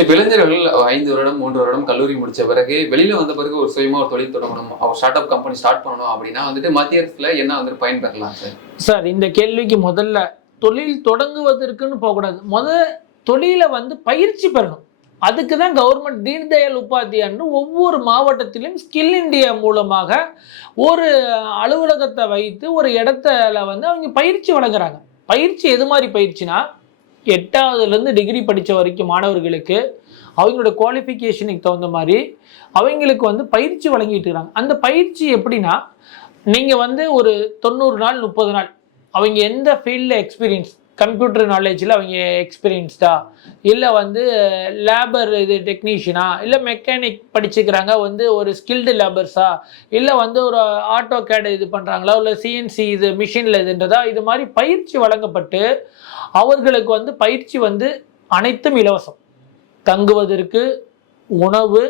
இப்போ இளைஞர்கள் ஐந்து வருடம் மூன்று வருடம் கல்லூரி முடிச்ச பிறகு வெளியில வந்த பிறகு ஒரு சுயமா ஒரு தொழில் தொடங்கணும் அவர் ஸ்டார்ட் அப் கம்பெனி ஸ்டார்ட் பண்ணணும் அப்படின்னா வந்துட்டு மத்திய அரசுல என்ன வந்துட்டு பயன்பெறலாம் சார்? சார் இந்த கேள்விக்கு முதல்ல தொழில் தொடங்குவதற்குன்னு போகக்கூடாது. முதல் தொழிலை வந்து பயிற்சி பெறணும். அதுக்கு தான் கவர்மெண்ட் தீன்தயாள் உபாத்தியான்னு ஒவ்வொரு மாவட்டத்திலும் ஸ்கில் இந்தியா மூலமாக ஒரு அலுவலகத்தை வைத்து ஒரு இடத்துல வந்து அவங்க பயிற்சி வழங்குறாங்க. பயிற்சி எது மாதிரி பயிற்சினா எட்டாவதுலேருந்து டிகிரி படித்த வரைக்கும் மாணவர்களுக்கு அவங்களோட குவாலிஃபிகேஷனுக்கு தகுந்த மாதிரி அவங்களுக்கு வந்து பயிற்சி வழங்கிட்டு இருக்கிறாங்க அந்த பயிற்சி எப்படின்னா நீங்கள் வந்து ஒரு தொண்ணூறு நாள் முப்பது நாள் அவங்க எந்த ஃபீல்டில் எக்ஸ்பீரியன்ஸ் கம்ப்யூட்டர் நாலேஜில் அவங்க எக்ஸ்பீரியன்ஸ்டா இல்லை வந்து லேபர் இது டெக்னீஷியனா இல்லை மெக்கானிக் படிச்சுக்கிறாங்க வந்து ஒரு ஸ்கில்டு லேபர்ஸா இல்லை வந்து ஒரு ஆட்டோ கேடு இது பண்ணுறாங்களா இல்லை சிஎன்சி இது மிஷினில் இதுன்றதா? இது மாதிரி பயிற்சி வழங்கப்பட்டு அவர்களுக்கு வந்து பயிற்சி வந்து அனைத்தும் இலவசம். தங்குவதற்கு உணவு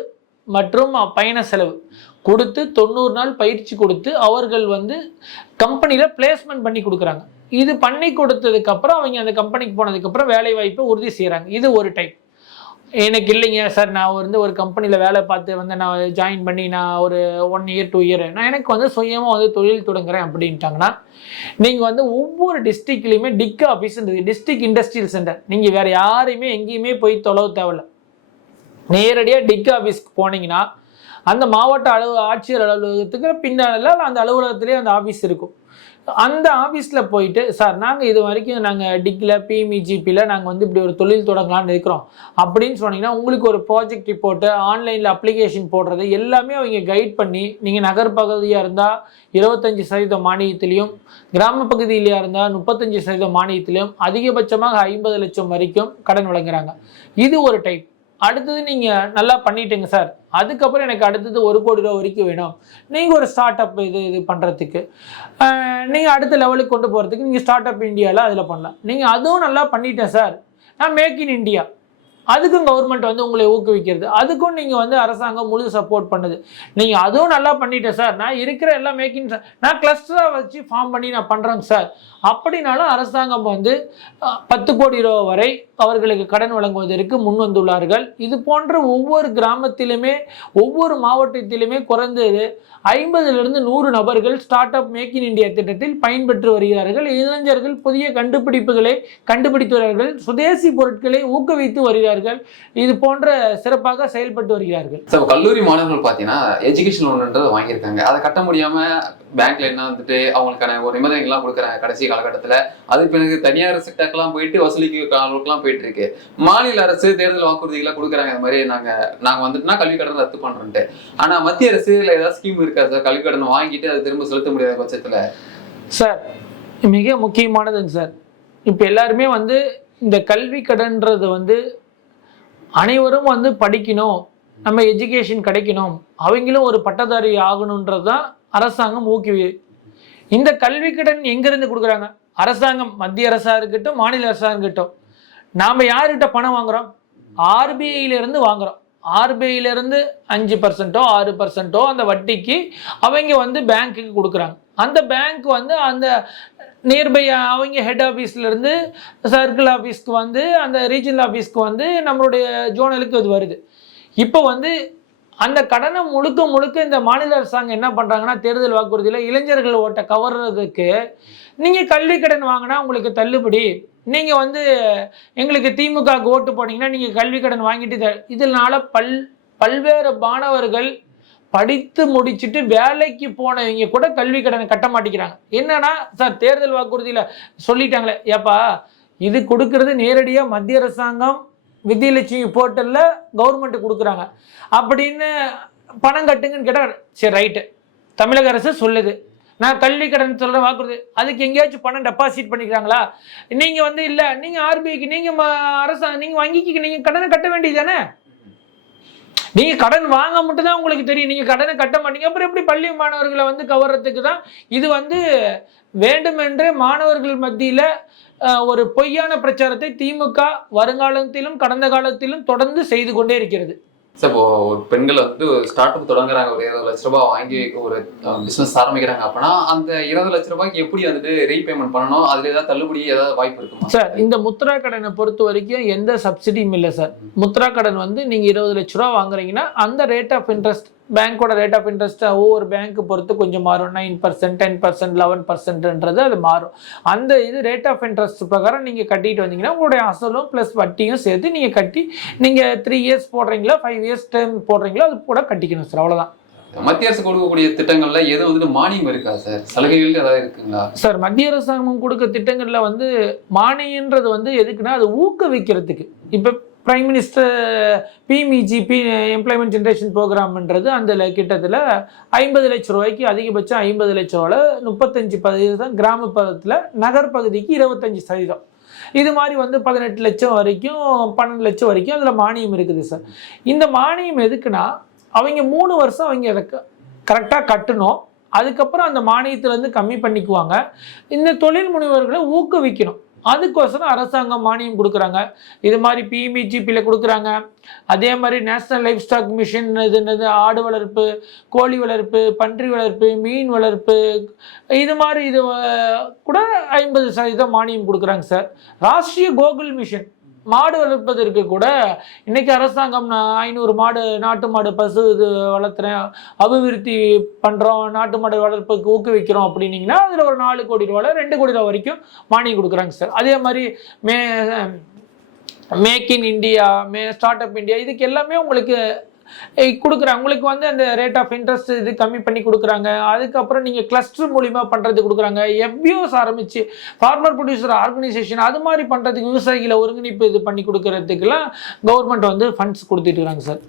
மற்றும் பயண செலவு. கொடுத்து தொண்ணூறு நாள் பயிற்சி கொடுத்து அவர்கள் வந்து கம்பெனியில் பிளேஸ்மெண்ட் பண்ணி கொடுக்குறாங்க. இது பண்ணி கொடுத்ததுக்கப்புறம் அவங்க அந்த கம்பெனிக்கு போனதுக்கப்புறம் வேலை வாய்ப்பை உறுதி செய்கிறாங்க இது ஒரு டைப் எனக்கு இல்லைங்க சார் நான் வந்து ஒரு கம்பெனியில் வேலை பார்த்து வந்து நான் ஜாயின் பண்ணி நான் ஒரு ஒன் இயர் டூ இயர் நான் எனக்கு வந்து சுயமாக வந்து தொழில் தொடங்குறேன் அப்படின்ட்டாங்கன்னா நீங்கள் வந்து ஒவ்வொரு டிஸ்ட்ரிக்ட்லேயுமே டிக் ஆஃபீஸ்ன்றது டிஸ்ட்ரிக்ட் இண்டஸ்ட்ரியல் சென்டர் நீங்கள் வேறு யாரையுமே எங்கேயுமே போய் தொலைவு தேவையில்ல. நேரடியாக டிக் ஆஃபீஸ்க்கு போனீங்கன்னா அந்த மாவட்ட அலுவ ஆட்சியர் அலுவலகத்துக்கு பின்னால் அந்த அலுவலகத்திலே அந்த ஆஃபீஸ் இருக்கும். அந்த ஆஃபீஸில் போயிட்டு சார் நாங்கள் இது வரைக்கும் நாங்கள் டிக்கில் பிஎம்இஜிபியில் நாங்கள் வந்து இப்படி ஒரு தொழில் தொடங்கலாம்னு இருக்கிறோம். அப்படின்னு சொன்னீங்கன்னா உங்களுக்கு ஒரு ப்ராஜெக்ட் ரிப்போர்ட்டு ஆன்லைனில் அப்ளிகேஷன் போடுறது எல்லாமே அவங்க கைட் பண்ணி நீங்கள் நகர் பகுதியாக இருந்தால் இருபத்தஞ்சி சதவீத மானியத்திலையும் கிராம பகுதியிலையாக இருந்தால் முப்பத்தஞ்சு சதவீத மானியத்திலையும் அதிகபட்சமாக ஐம்பது லட்சம் வரைக்கும் கடன் வழங்குறாங்க. இது ஒரு டைப் அடுத்தது நீங்கள் நல்லா பண்ணிட்டீங்க சார். அதுக்கப்புறம் எனக்கு அடுத்தது ஒரு கோடி ரூபா வரைக்கும் வேணும். நீங்கள் ஒரு ஸ்டார்ட் அப் இது இது பண்ணுறதுக்கு நீங்கள் அடுத்த லெவலுக்கு கொண்டு போகிறதுக்கு நீங்கள் ஸ்டார்ட் அப் இந்தியாவில் அதில் பண்ணலாம். நீங்கள் அதுவும் நல்லா பண்ணிட்டேன் சார். நான் மேக் இன் இந்தியா அதுக்கும் கவர்மெண்ட் வந்து உங்களை ஊக்குவிக்கிறது. அதுக்கும் நீங்கள் வந்து அரசாங்கம் முழு சப்போர்ட் பண்ணுது. நீங்கள் அதுவும் நல்லா பண்ணிட்டேன் சார் நான் இருக்கிற எல்லாம் மேக்கிங் நான் கிளஸ்டராக வச்சு ஃபார்ம் பண்ணி நான் பண்ணுறேங்க சார் அப்படின்னாலும் அரசாங்கம் வந்து பத்து கோடி ரூபா வரை அவர்களுக்கு கடன் வழங்குவதற்கு முன் வந்துள்ளார்கள். இது போன்ற ஒவ்வொரு கிராமத்திலுமே ஒவ்வொரு மாவட்டத்திலுமே குறைந்தது ஐம்பதுலேருந்து நூறு நபர்கள் start up make in India திட்டத்தில் பயன்பெற்று வருகிறார்கள். இளைஞர்கள் புதிய கண்டுபிடிப்புகளை கண்டுபிடித்து வருகிறார்கள். சுதேசி பொருட்களை ஊக்குவித்து வருகிறார்கள். இது போன்ற சிறப்பாக செயல்பட்டு வருகிறார்கள். சார் கல்லூரி மாணவர்கள் பார்த்தீங்கன்னா எஜுகேஷன் லோன்ன்றதை வாங்கியிருக்காங்க. அதை கட்ட முடியாம பேங்க்ல என்ன வந்துட்டு அவங்களுக்கான ஒரு நிபந்தனைகள்லாம் கொடுக்குறாங்க கடைசி காலகட்டத்தில். அது பிறகு தனியார் செக்டர்க்கெல்லாம் போயிட்டு வசூலிக்க அளவுக்குலாம் போயிட்டு இருக்கு மாநில அரசு தேர்தல் வாக்குறுதிகளை கொடுக்குறாங்க இந்த மாதிரி நாங்க நாங்க வந்துட்டுனா கல்வி கடன் ரத்து பண்றோம்ட்டு ஆனா மத்திய அரசு இதுல ஏதாவது ஸ்கீம் இருக்கா சார் கல்வி கடன் வாங்கிட்டு அதை திரும்ப செலுத்த முடியாத பட்சத்துல? சார் மிக முக்கியமானதுங்க சார் இப்போ எல்லாருமே வந்து இந்த கல்வி கடன்றது வந்து அனைவரும் வந்து படிக்கணும் நம்ம எஜுகேஷன் கிடைக்கணும் அவங்களும் ஒரு பட்டதாரி ஆகணுன்றது தான் அரசாங்கம் ஊக்குவி இந்த கல்வி கடன் எங்கேருந்து கொடுக்குறாங்க? அரசாங்கம் மத்திய அரசாக இருக்கட்டும் மாநில அரசாக இருக்கட்டும். நாம் யார்கிட்ட பணம் வாங்குறோம்? ஆர்பிஐலேருந்து வாங்குகிறோம் ஆர்பிஐலேருந்து அஞ்சு பர்சன்ட்டோ ஆறு பர்சன்ட்டோ அந்த வட்டிக்கு அவங்க வந்து பேங்க்குக்கு கொடுக்குறாங்க. அந்த பேங்க் வந்து அந்த நியர்பை அவங்க ஹெட் ஆஃபீஸ்லேருந்து சர்க்கிள் ஆஃபீஸ்க்கு வந்து அந்த ரீஜனல் ஆஃபீஸ்க்கு வந்து நம்மளுடைய ஜோனலுக்கு இது வருது. இப்போ வந்து அந்த கடனை முழுக்க முழுக்க இந்த மாநில அரசாங்கம் என்ன பண்ணுறாங்கன்னா தேர்தல் வாக்குறுதியில் இளைஞர்கள் ஓட்டை கவர்றதுக்கு நீங்கள் கல்வி கடன் வாங்கினா உங்களுக்கு தள்ளுபடி. நீங்கள் வந்து எங்களுக்கு திமுக ஓட்டு போனீங்கன்னா நீங்கள் கல்வி கடன் வாங்கிட்டு இதனால் பல் பல்வேறு மாணவர்கள் படித்து முடிச்சுட்டு வேலைக்கு போனவங்க கூட கல்வி கடனை கட்ட மாட்டேங்கிறாங்க. என்னன்னா சார் தேர்தல் வாக்குறுதியில் சொல்லிட்டாங்களே ஏப்பா இது கொடுக்கறது நேரடியாக மத்திய அரசாங்கம் வித்யலட்சுமி போர்ட்டலில் கவர்மெண்ட் கொடுக்குறாங்க. அப்படின்னு பணம் கட்டுங்கன்னு கேட்டால் சரி ரைட்டு தமிழக அரசு சொல்லுது. நான் கல்வி கடன் சொல்கிறேன் வாக்குறுதி. அதுக்கு எங்கேயாச்சும் பணம் டெபாசிட் பண்ணிக்கிறாங்களா? நீங்கள் வந்து இல்லை நீங்கள் ஆர்பிஐக்கு நீங்கள் அரசாங்கம் நீங்கள் வங்கிக்கு நீங்கள் கடனை கட்ட வேண்டியது தானே நீங்க கடன் வாங்க மட்டும் தான் உங்களுக்கு தெரியும். நீங்க கடனை கட்ட மாட்டீங்க. அப்புறம் எப்படி பள்ளி மாணவர்களை வந்து கவர்றதுக்கு தான் இது வந்து வேண்டுமென்றே மாணவர்கள் மத்தியில ஒரு பொய்யான பிரச்சாரத்தை திமுக வருங்காலத்திலும் கடந்த காலத்திலும் தொடர்ந்து செய்து கொண்டே இருக்கிறது. சார் இப்போ ஒரு பெண்கள் வந்து ஸ்டார்ட் அப் தொடங்குறாங்க ஒரு இருபது லட்ச ரூபாய் வாங்கி ஒரு பிசினஸ் ஆரம்பிக்கிறாங்க அப்படின்னா அந்த இருபது லட்ச ரூபாய்க்கு எப்படி வந்துட்டு ரீபேமெண்ட் பண்ணணும்? அதுல ஏதாவது தள்ளுபடி ஏதாவது வாய்ப்பு இருக்குமா? சார் இந்த முத்ரா கடனை பொறுத்த வரைக்கும் எந்த சப்சிடியும் இல்லை சார். முத்ரா கடன் வந்து நீங்க இருபது லட்ச ரூபா வாங்குறீங்கன்னா அந்த ரேட் ஆஃப் இன்ட்ரெஸ்ட் பேங்க்கோட ரேட் ஆஃப் இன்ட்ரெஸ்ட் ஒவ்வொரு பேங்க் பொறுத்து கொஞ்சம் மாறும். Nine percent ten percent eleven பர்சன்ட்ன்றது அது மாறும். அந்த இது ரேட் ஆஃப் இன்ட்ரெஸ்ட் பிரகாரம் நீங்கள் கட்டிட்டு வந்தீங்கன்னா உங்களுடைய அசலும் ப்ளஸ் வட்டியும் சேர்த்து நீங்கள் கட்டி நீங்கள் த்ரீ இயர்ஸ் போடுறீங்களோ ஃபைவ் இயர்ஸ் டேர்ம் போடுறீங்களோ அது கூட கட்டிக்கணும் சார் அவ்வளோதான் மத்திய அரசு கொடுக்கக்கூடிய திட்டங்கள்ல எதுவும் வந்துட்டு மானியம் இருக்கா சார் சலுகைகள் ஏதாவது இருக்குங்களா? சார் மத்திய அரசாங்கம் கொடுக்க திட்டங்களில் வந்து மானியன்றது வந்து எதுக்குன்னா அது ஊக்குவிக்கிறதுக்கு. இப்போ prime minister PMEGP employment generation ப்ரோக்ராம்ன்றது அந்த கிட்டத்தில் ஐம்பது லட்ச ரூபாய்க்கு அதிகபட்சம் ஐம்பது லட்ச ரூபாயில் முப்பத்தஞ்சு சதவீதம் கிராமப்புறத்தில் நகர் பகுதிக்கு இருபத்தஞ்சி சதவீதம். இது மாதிரி வந்து பதினெட்டு லட்சம் வரைக்கும் பன்னெண்டு லட்சம் வரைக்கும் அதில் மானியம் இருக்குது சார். இந்த மானியம் எதுக்குன்னா அவங்க மூணு வருஷம் அவங்க அதை கரெக்டாக கட்டணும். அதுக்கப்புறம் அந்த மானியத்திலேருந்து கம்மி பண்ணிக்குவாங்க. இந்த தொழில் முனைவர்களை ஊக்குவிக்கணும். அதுக்கோசரம் அரசாங்கம் மானியம் கொடுக்குறாங்க. இது மாதிரி பிஎம்இஜிபியில் கொடுக்குறாங்க. அதே மாதிரி நேஷனல் லைஃப் ஸ்டாக் மிஷின் இது என்னது? ஆடு வளர்ப்பு கோழி வளர்ப்பு பன்றி வளர்ப்பு மீன் வளர்ப்பு. இது மாதிரி இது கூட ஐம்பது சதவீதம் மானியம் கொடுக்குறாங்க சார். ராஷ்ட்ரிய கோகுல் மிஷன். மாடு வளர்ப்பதற்கு கூட இன்னைக்கு அரசாங்கம் நான் ஐநூறு மாடு நாட்டு மாடு பசு இது வளர்த்துறேன் அபிவிருத்தி பண்ணுறோம் நாட்டு மாடு வளர்ப்புக்கு ஊக்குவிக்கிறோம் அப்படின்னீங்கன்னா அதில் ஒரு நாலு கோடி ரூபாயில் ரெண்டு கோடி ரூபா வரைக்கும் மானியம் கொடுக்குறாங்க சார். அதே மாதிரி மே மேக் இன் இந்தியா மே ஸ்டார்ட் அப் இந்தியா இதுக்கு எல்லாமே உங்களுக்கு கொடுக்குறாங்க உங்களுக்கு வந்து அந்த ரேட் ஆஃப் இன்ட்ரெஸ்ட் இது கம்மி பண்ணி கொடுக்குறாங்க. அதுக்கப்புறம் நீங்கள் கிளஸ்டர் மூலிமா பண்ணுறது கொடுக்குறாங்க. எஃபிஓஸ் ஆரம்பிச்சு ஃபார்மர் ப்ரொடியூசர் ஆர்கனைசேஷன் அது மாதிரி பண்ணுறதுக்கு விவசாயிகளை ஒருங்கிணைப்பு இது பண்ணி கொடுக்கறதுக்கெல்லாம் கவர்மெண்ட் வந்து ஃபண்ட்ஸ் கொடுத்துட்டு இருக்கிறாங்க சார்